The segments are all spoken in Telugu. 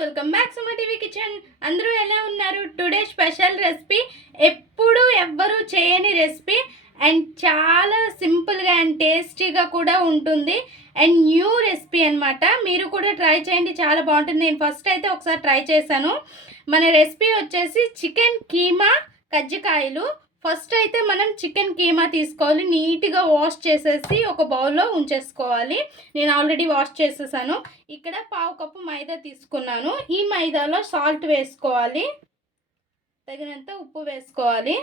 Welcome back Suma TV kitchen అందరూ ఎలా ఉన్నారు? టుడే స్పెషల్ రెసిపీ ఎప్పుడు ఎవ్వరూ చేయని రెసిపీ అండ్ చాలా సింపుల్గా అండ్ టేస్టీగా కూడా ఉంటుంది. అండ్ న్యూ రెసిపీ అన్నమాట. మీరు కూడా ట్రై చేయండి. చాలా బాగుంటుంది. నేను ఫస్ట్ అయితే ఒకసారి ట్రై చేశాను. మన రెసిపీ వచ్చేసి చికెన్ కీమా కజ్జికాయలు ఫస్ట్ అయితే మనం చికెన్ కీమా తీసుకోవాలి. నీట్గా వాష్ చేసేసి ఒక బౌల్లో ఉంచేసుకోవాలి. నేను ఆల్రెడీ వాష్ చేసేసాను. ఇక్కడ పావు కప్పు మైదా తీసుకున్నాను. ఈ మైదాలో సాల్ట్ వేసుకోవాలి. తగినంత ఉప్పు వేసుకోవాలి.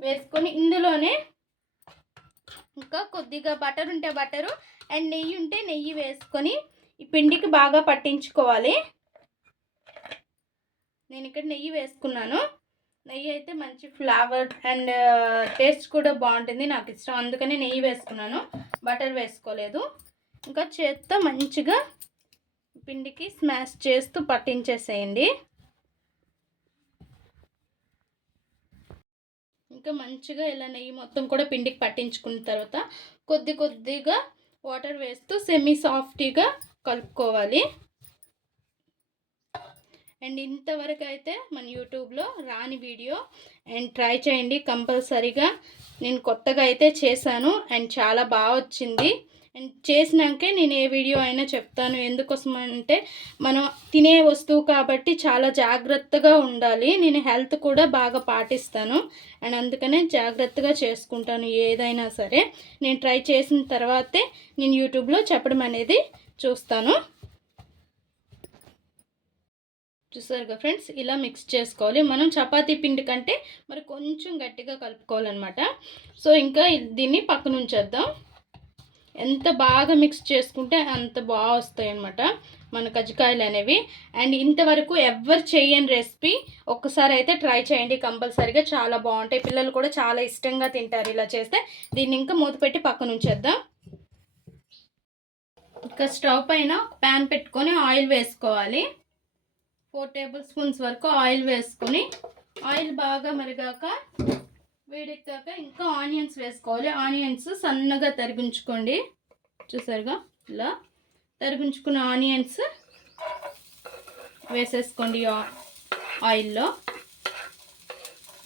వేసుకొని ఇందులోనే ఇంకా కొద్దిగా బటర్ ఉంటే బటరు అండ్ నెయ్యి ఉంటే నెయ్యి వేసుకొని ఈ పిండికి బాగా పట్టించుకోవాలి. నేను ఇక్కడ నెయ్యి వేసుకున్నాను. నెయ్యి అయితే మంచి ఫ్లేవర్ అండ్ టేస్ట్ కూడా బాగుంటుంది నాకు ఇష్టం. అందుకనే నెయ్యి వేసుకున్నాను. బటర్ వేసుకోలేదు. ఇంకా చేత్తో మంచిగా పిండికి స్మాష్ చేస్తూ పట్టించేసేయండి. ఇంకా మంచిగా ఇలా నెయ్యి మొత్తం కూడా పిండికి పట్టించుకున్న తర్వాత కొద్ది కొద్దిగా వాటర్ వేస్తూ సెమీ సాఫ్టీగా కలుపుకోవాలి. అండ్ ఇంతవరకు అయితే మన యూట్యూబ్లో రాని వీడియో అండ్ ట్రై చేయండి కంపల్సరీగా. నేను కొత్తగా అయితే చేశాను అండ్ చాలా బాగా వచ్చింది. అండ్ చేసినాకే నేను ఏ వీడియో అయినా చెప్తాను. ఎందుకోసం అంటే మనం తినే వస్తువు కాబట్టి చాలా జాగ్రత్తగా ఉండాలి. నేను హెల్త్ కూడా బాగా పాటిస్తాను. అండ్ అందుకనే జాగ్రత్తగా చేసుకుంటాను ఏదైనా సరే. నేను ట్రై చేసిన తర్వాతే నేను యూట్యూబ్లో చెప్పడం అనేది చూస్తాను. చూసారుగా ఫ్రెండ్స్? ఇలా మిక్స్ చేసుకోవాలి. మనం చపాతీ పిండి కంటే మరి కొంచెం గట్టిగా కలుపుకోవాలన్నమాట. సో ఇంకా దీన్ని పక్కన ఉంచేద్దాం. ఎంత బాగా మిక్స్ చేసుకుంటే అంత బాగా వస్తాయి అన్నమాట మన కజ్జికాయలు అనేవి. అండ్ ఇంతవరకు ఎవరు చేయని రెసిపీ ఒక్కసారి అయితే ట్రై చేయండి. కంపల్సరీగా చాలా బాగుంటాయి. పిల్లలు కూడా చాలా ఇష్టంగా తింటారు ఇలా చేస్తే. దీన్ని ఇంకా మూత పెట్టి పక్కన ఉంచేద్దాం. ఇంకా స్టవ్ పైన ప్యాన్ పెట్టుకొని ఆయిల్ వేసుకోవాలి. ఫోర్ టేబుల్ స్పూన్స్ వరకు ఆయిల్ వేసుకొని ఆయిల్ బాగా మరిగాక వేడెక్కాక ఇంకా ఆనియన్స్ వేసుకోవాలి. ఆనియన్స్ సన్నగా తరిగించుకోండి. చూసారుగా? ఇలా తరిగించుకున్న ఆనియన్స్ వేసేసుకోండి ఆయిల్లో.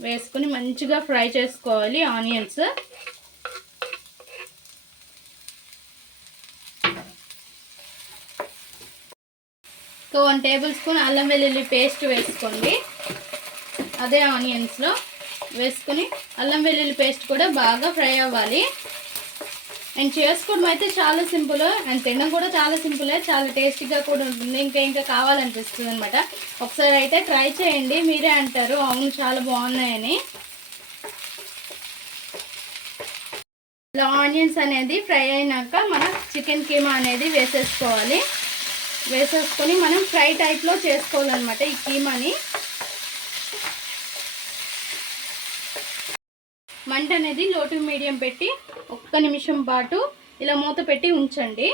వేసుకొని మంచిగా ఫ్రై చేసుకోవాలి onions. So one tablespoon అల్లం వెల్లుల్లి పేస్ట్ వేసుకోండి. అదే ఆనియన్స్లో వేసుకుని అల్లం వెల్లుల్లి పేస్ట్ కూడా బాగా ఫ్రై అవ్వాలి. అండ్ చేసుకోవడం అయితే చాలా సింపుల్ అండ్ తినడం కూడా చాలా సింపులే చాలా టేస్టీగా కూడా ఉంటుంది. ఇంకా ఇంకా కావాలనిపిస్తుంది అనమాట ఒకసారి అయితే ట్రై చేయండి. మీరే అంటారు అవును చాలా బాగున్నాయని. ఇలా ఆనియన్స్ అనేది ఫ్రై అయినాక మనం చికెన్ కీమా అనేది వేసేసుకోవాలి. వేసేసుకొని మనం ఫ్రై టైప్లో చేసుకోవాలన్నమాట ఈ కీమాని. మంట అనేది లోటు మీడియం పెట్టి ఒక్క నిమిషం పాటు ఇలా మూత పెట్టి ఉంచండి.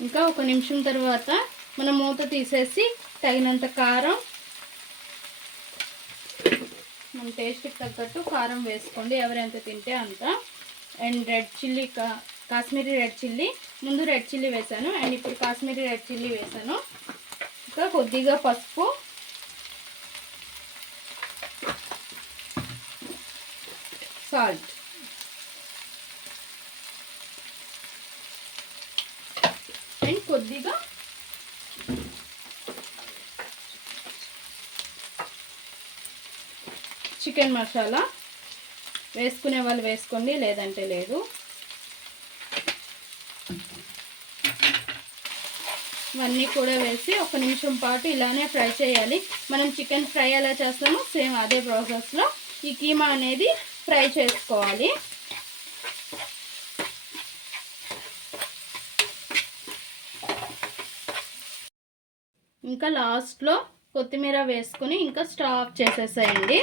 ఇంకా ఒక నిమిషం తర్వాత మనం మూత తీసేసి తగినంత కారం మన టేస్ట్కి తగ్గట్టు కారం వేసుకోండి. ఎవరెంత తింటే అంత. And red chilli Kashmiri red chilli. ముందు రెడ్ చిల్లీ వేసాను. అండ్ ఇప్పుడు కాశ్మీరీ రెడ్ చిల్లీ వేసాను. ఇంకా కొద్దిగా పసుపు. సాల్ట్. అండ్ కొద్దిగా చికెన్ మసాలా. వేసుకునే వాళ్ళు వేసుకోండి లేదంటే లేదు. ఇవన్నీ కూడా వేసి ఒక నిమిషం పాటు ఇలానే ఫ్రై చేయాలి. మనం చికెన్ ఫ్రై ఎలా చేస్తామో సేమ్ అదే ప్రాసెస్లో ఈ కీమా అనేది ఫ్రై చేసుకోవాలి. ఇంకా లాస్ట్లో కొత్తిమీర వేసుకుని ఇంకా స్టాఫ్ చేసేసేయండి.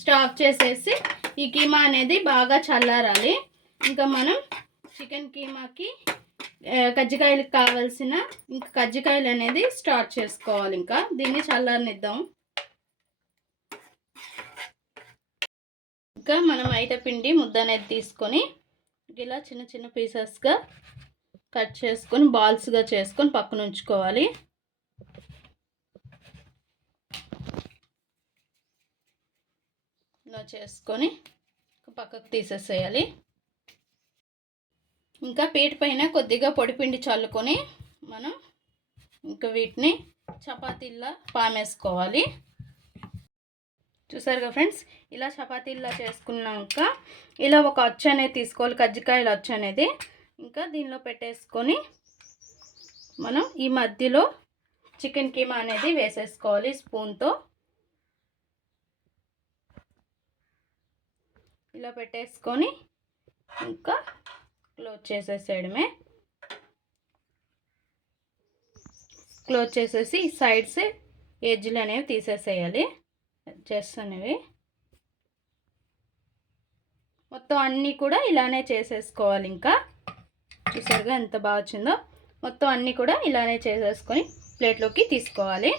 స్టాఫ్ చేసేసి ఈ కీమా అనేది బాగా చల్లారాలి. ఇంకా మనం చికెన్ కీమాకి కజ్జికాయలకు కావాల్సిన ఇంకా కజ్జికాయలు అనేది స్టార్ట్ చేసుకోవాలి ఇంకా. దీన్ని చల్లనిద్దాం ఇంకా మనం మైదా పిండి ముద్ద అనేది తీసుకొని ఇలా చిన్న చిన్న పీసెస్గా కట్ చేసుకొని బాల్స్గా చేసుకొని పక్కన ఉంచుకోవాలి. ఇలా చేసుకొని పక్కకు తీసేసేయాలి. ఇంకా పీట పైన కొద్దిగా పొడిపిండి చల్లుకొని మనం ఇంకా వీటిని చపాతీల్లా పామేసుకోవాలి. చూసారుగా ఫ్రెండ్స్? ఇలా చపాతీల్లా చేసుకున్నాక ఇలా ఒక అచ్చు అనేది తీసుకోవాలి కజ్జికాయల అచ్చు అనేది. ఇంకా దీనిలో పెట్టేసుకొని మనం ఈ మధ్యలో చికెన్ కీమా అనేది వేసేసుకోవాలి స్పూన్తో. ఇలా పెట్టేసుకొని ఇంకా క్లోజ్ చేసేసేయడమే. క్లోజ్ చేసేసి సైడ్స్ ఎడ్జ్లు అనేవి తీసేసేయాలి. చెస్ అనేవి. మొత్తం అన్నీ కూడా ఇలానే చేసేసుకోవాలి ఇంకా. చూసారుగా ఎంత బాగా వచ్చిందో. మొత్తం అన్నీ కూడా ఇలానే చేసేసుకొని ప్లేట్లోకి తీసుకోవాలి.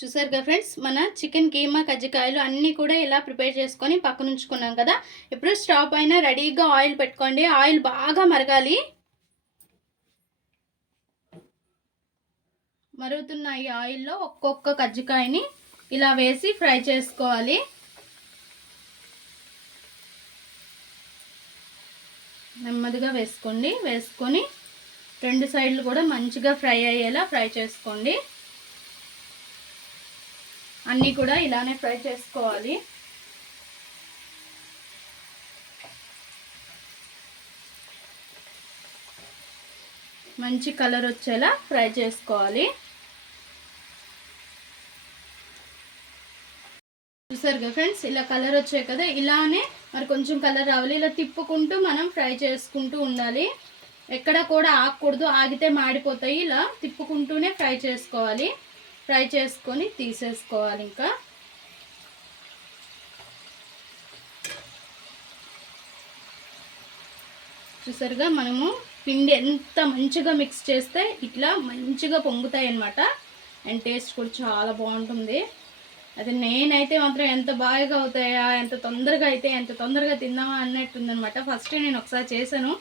చూసారుగా ఫ్రెండ్స్ మన చికెన్ కీమా కజ్జికాయలు అన్నీ కూడా ఇలా ప్రిపేర్ చేసుకొని పక్కన ఉంచుకున్నాం కదా. ఇప్పుడు స్టవ్ పైన రెడీగా ఆయిల్ పెట్టుకోండి. ఆయిల్ బాగా మరగాలి. మరుగుతున్న ఈ ఆయిల్లో ఒక్కొక్క కజ్జికాయని ఇలా వేసి ఫ్రై చేసుకోవాలి. నెమ్మదిగా వేసుకోండి. వేసుకొని రెండు సైడ్లు కూడా మంచిగా ఫ్రై అయ్యేలా ఫ్రై చేసుకోండి. అన్నీ కూడా ఇలానే ఫ్రై చేసుకోవాలి. మంచి కలర్ వచ్చేలా ఫ్రై చేసుకోవాలి. చూసారుగా ఫ్రెండ్స్ ఇలా కలర్ వచ్చాయి కదా ఇలానే మరి కొంచెం కలర్ రావాలి. ఇలా తిప్పుకుంటూ మనం ఫ్రై చేసుకుంటూ ఉండాలి. ఎక్కడ కూడా ఆగకూడదు ఆగితే మాడిపోతాయి. ఇలా తిప్పుకుంటూనే ఫ్రై చేసుకోవాలి. ఫ్రై చేసుకొని తీసేసుకోవాలి ఇంకా. చూసారుగా మనము పిండి ఎంత మంచిగా మిక్స్ చేస్తే ఇట్లా మంచిగా పొంగుతాయి అన్నమాట. అండ్ టేస్ట్ కూడా చాలా బాగుంటుంది. అది నేనైతే మాత్రం ఎంత బాగా అవుతాయా ఎంత తొందరగా అయితే ఎంత తొందరగా తిందామా అన్నట్టుందనమాట ఫస్ట్ నేను ఒకసారి చేశాను.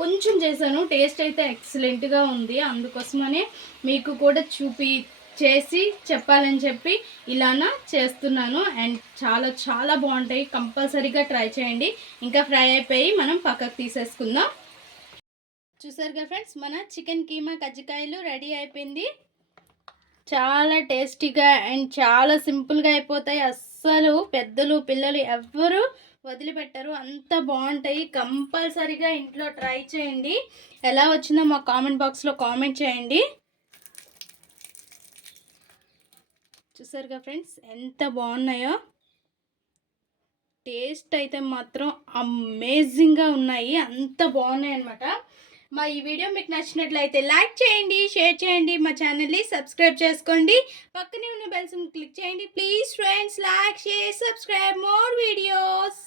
కొంచెం చేశాను. టేస్ట్ అయితే ఎక్సలెంట్గా ఉంది. అందుకోసమనే మీకు కూడా చూపి చేసి చెప్పాలని చెప్పి ఇలానా చేస్తున్నాను. అండ్ చాలా చాలా బాగుంటాయి. కంపల్సరీగా ట్రై చేయండి. ఇంకా ఫ్రై అయిపోయి మనం పక్కకు తీసేసుకుందాం. చూసారుగా ఫ్రెండ్స్ మన చికెన్ కీమా కజ్జికాయలు రెడీ అయిపోయింది. చాలా టేస్టీగా అండ్ చాలా సింపుల్గా అయిపోతాయి. అస్సలు పెద్దలు పిల్లలు ఎవ్వరు వదిలిపెట్టరు. అంత బాగుంటాయి. కంపల్సరీగా ఇంట్లో ట్రై చేయండి. ఎలా వచ్చిందో మా కామెంట్ బాక్స్లో కామెంట్ చేయండి. చూసారుగా ఫ్రెండ్స్? ఎంత బాగున్నాయో? టేస్ట్ అయితే మాత్రం అమేజింగ్గా ఉన్నాయి. అంత బాగున్నాయి అనమాట మా ఈ వీడియో మీకు నచ్చినట్లయితే లైక్ చేయండి షేర్ చేయండి మా ఛానల్ని సబ్స్క్రైబ్ చేసుకోండి. పక్కనే ఉన్న బెల్స్ క్లిక్ చేయండి. Please friends like share subscribe. More videos.